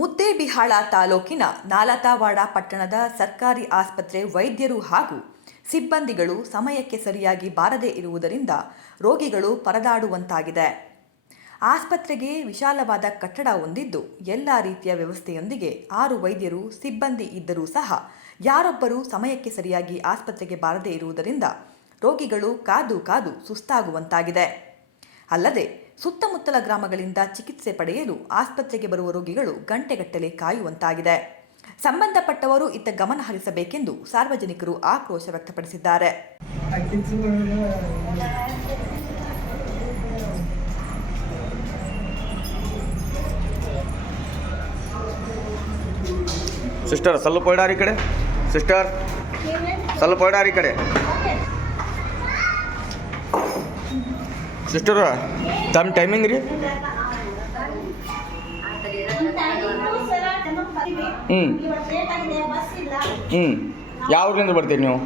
ಮುದ್ದೇಬಿಹಾಳ ತಾಲೂಕಿನ ನಾಲತಾವಾಡ ಪಟ್ಟಣದ ಸರ್ಕಾರಿ ಆಸ್ಪತ್ರೆ ವೈದ್ಯರು ಹಾಗೂ ಸಿಬ್ಬಂದಿಗಳು ಸಮಯಕ್ಕೆ ಸರಿಯಾಗಿ ಬಾರದೇ ಇರುವುದರಿಂದ ರೋಗಿಗಳು ಪರದಾಡುವಂತಾಗಿದೆ. ಆಸ್ಪತ್ರೆಗೆ ವಿಶಾಲವಾದ ಕಟ್ಟಡ ಹೊಂದಿದ್ದು ಎಲ್ಲ ರೀತಿಯ ವ್ಯವಸ್ಥೆಯೊಂದಿಗೆ 6 ವೈದ್ಯರು ಸಿಬ್ಬಂದಿ ಇದ್ದರೂ ಸಹ ಯಾರೊಬ್ಬರೂ ಸಮಯಕ್ಕೆ ಸರಿಯಾಗಿ ಆಸ್ಪತ್ರೆಗೆ ಬಾರದೇ ಇರುವುದರಿಂದ ರೋಗಿಗಳು ಕಾದು ಕಾದು ಸುಸ್ತಾಗುವಂತಾಗಿದೆ. ಅಲ್ಲದೆ ಸುತ್ತಮುತ್ತಲ ಗ್ರಾಮಗಳಿಂದ ಚಿಕಿತ್ಸೆ ಪಡೆಯಲು ಆಸ್ಪತ್ರೆಗೆ ಬರುವ ರೋಗಿಗಳು ಗಂಟೆಗಟ್ಟಲೆ ಕಾಯುವಂತಾಗಿದೆ. ಸಂಬಂಧಪಟ್ಟವರು ಇತ್ತ ಗಮನ ಹರಿಸಬೇಕೆಂದು ಸಾರ್ವಜನಿಕರು ಆಕ್ರೋಶ ವ್ಯಕ್ತಪಡಿಸಿದ್ದಾರೆ. ಸಿಸ್ಟರ್ ಸ್ವಲ್ಪ ಹೊರಡಾರಿ ಕಡೆ, ಸಿಸ್ಟರ್ ಸ್ವಲ್ಪ ಹೊರಡಾರಿ ಕಡೆ. ಸಿಸ್ಟರ್ ತಮ್ಮ ಟೈಮಿಂಗ್ ರೀ? ಯಾವ್ರಿಂದ ಬರ್ತೀರಿ ನೀವು?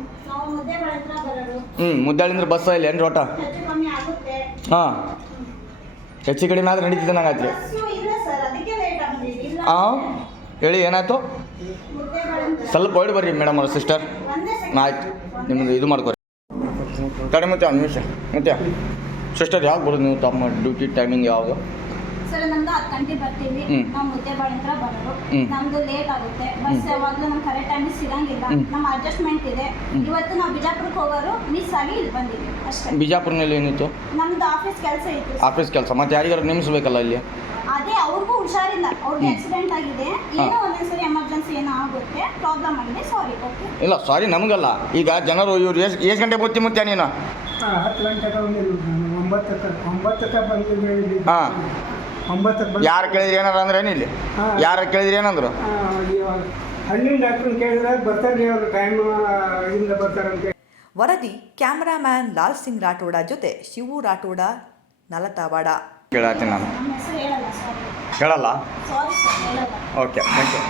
ಮುದ್ದಾಳಿಂದ ಬಸ್ ಇಲ್ಲ ಏನು ರೋಟ? ಹಾಂ, ಹೆಚ್ಚು ಕಡಿಮೆ ಆದ್ರೆ ನಡೀತಿದ್ದೆ ನಂಗೆ ಆಯ್ತು. ಹಾಂ ಹೇಳಿ, ಏನಾಯ್ತು? ಸ್ವಲ್ಪ ಹೊರಡಿ ಬರ್ರಿ ಮೇಡಮ್ ಅವ್ರ ಸಿಸ್ಟರ್. ಆಯ್ತು, ನಿಮ್ಮದು ಇದು ಮಾಡ್ಕೊರಿ ಕಡಿಮೆ ಮತ್ತೆ ಒಂದು ನಿಮಿಷ. ಮತ್ತೆ ಸಿಸ್ಟರ್ ಯಾವಾಗ ಬರೋದು ನೀವು? ತಮ್ಮ ಡ್ಯೂಟಿ ಟೈಮಿಂಗ್ ಯಾವಾಗ? ಸರ್ ನಮ್ದು 10 ಗಂಟೆಗೆ ಬರ್ತೀವಿ. ನಾವು ಮುದ್ದೇಬಿಹಾಳ ಬರೋರು. ನಮ್ದು ಲೇಟ್ ಆಗುತ್ತೆ. ಬಸ್ ಯಾವಾಗಲೂ ನಮ್ಗೆ ಕರೆಕ್ಟ್ ಟೈಮಿಗೆ ಸಿಗಂಗಿಲ್ಲ. ನಮ್ಮ ಅಡ್ಜಸ್ಟ್ಮೆಂಟ್ ಇದೆ. ಇವತ್ತು ನಾವು ಬಿಜಾಪುರಕ್ಕೆ ಹೋಗೋರು ಮಿಸ್ ಆಗಿ ಇಲ್ಲಿ ಬಂದಿವಿ ಅಷ್ಟೇ. ಬಿಜಾಪುರನಲ್ಲಿ ಏನಿತ್ತು? ನಮ್ದು ಆಫೀಸ್ ಕೆಲಸ ಇತ್ತು. ಆಫೀಸ್ ಕೆಲಸ ಮತ್ತೆ ಯಾರಿಗಾರು ನೇಮಿಸಬೇಕಲ್ಲ ಇಲ್ಲಿ? ಅದೇ ಅವ್ರಿಗೂ ಹುಷಾರಿಲ್ಲ, ಅವ್ರಿಗೆ ಆಕ್ಸಿಡೆಂಟ್ ಆಗಿದೆ. ಏನೋ ಒಂದೊಂದ್ಸರಿ ಎಮರ್ಜೆನ್ಸಿ ಏನೋ ಆಗುತ್ತೆ, ಪ್ರಾಬ್ಲಮ್ ಆಗಿದೆ. ಸಾರಿ. ಓಕೆ, ಇಲ್ಲ ಸಾರಿ ನಮಗಲ್ಲ. ಈಗ ಜನರು ಇವ್ರು ಎಷ್ಟು ಗಂಟೆ ಮುತ್ತಿ ನೀನು? 10 ಗಂಟೆಗೆ 9ಕ್ಕೆ ಬಂದಿದ್ದೀವಿ. ಹಾಂ, 9ಕ್ಕೆ ಯಾರು ಕೇಳಿದ್ರಿ ಏನಾರ ಅಂದ್ರೆ ಏನಿಲ್ಲ? ಯಾರು ಕೇಳಿದ್ರಿ ಏನಂದ್ರು? ಅಲ್ಲಿಂದ ಡಾಕ್ಟ್ರನ್ನ ಕೇಳಿದ್ರೆ ಬರ್ತಾರೆ, ಅವರು ಟೈಮ್ ಇಂದ ಬರ್ತಾರಂತೆ. ವರದಿ ಕ್ಯಾಮರಾಮ್ಯಾನ್ ಲಾಲ್ ಸಿಂಗ್ ರಾಠೋಡ ಜೊತೆ ಶಿವು ರಾಠೋಡ, ನಾಲತಾವಾಡ. ಕೇಳತ್ತೀನಿ ನಾನು. ನಮ್ಮ ಹೆಸರು ಹೇಳಲ್ಲ. ಸಾರಿ. ಹೇಳಲ್ಲ? ಸಾರಿ ಸರ್, ಹೇಳಲ್ಲ. Okay, thank you.